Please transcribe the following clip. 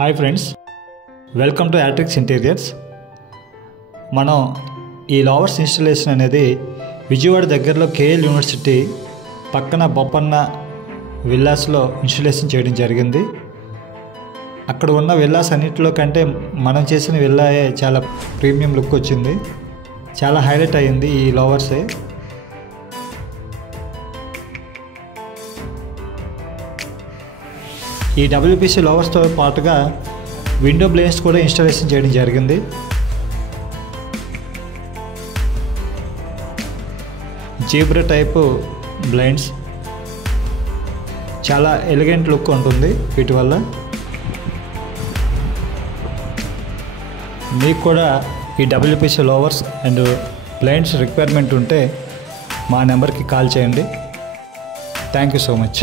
Hi friends, welcome to Yatrix interiors. మనం ఈ lovers installation అనేది విజయవాడ దగ్గరలో కేఎల్ యూనివర్సిటీ పక్కన బొప్పన్న విల్లాస్లో ఇన్స్టాలేషన్ చేయడం జరిగింది. అక్కడ ఉన్న విల్లాస్ అన్నింటిలో కంటే మనం చేసిన విల్లాయే చాలా ప్రీమియం లుక్ వచ్చింది. చాలా హైలైట్ అయ్యింది ఈ లవర్సే. ఈ డబ్ల్యూపీసీ లవర్స్తో పాటుగా విండో బ్లేడ్స్ కూడా ఇన్స్టాలేషన్ చేయడం జరిగింది. జీబ్రా టైపు బ్లైండ్స్ చాలా ఎలిగెంట్ లుక్ ఉంటుంది వీటి వల్ల. మీకు కూడా ఈ WPC lovers and blinds requirement ఉంటే మా నెంబర్కి కాల్ చేయండి. Thank you so much.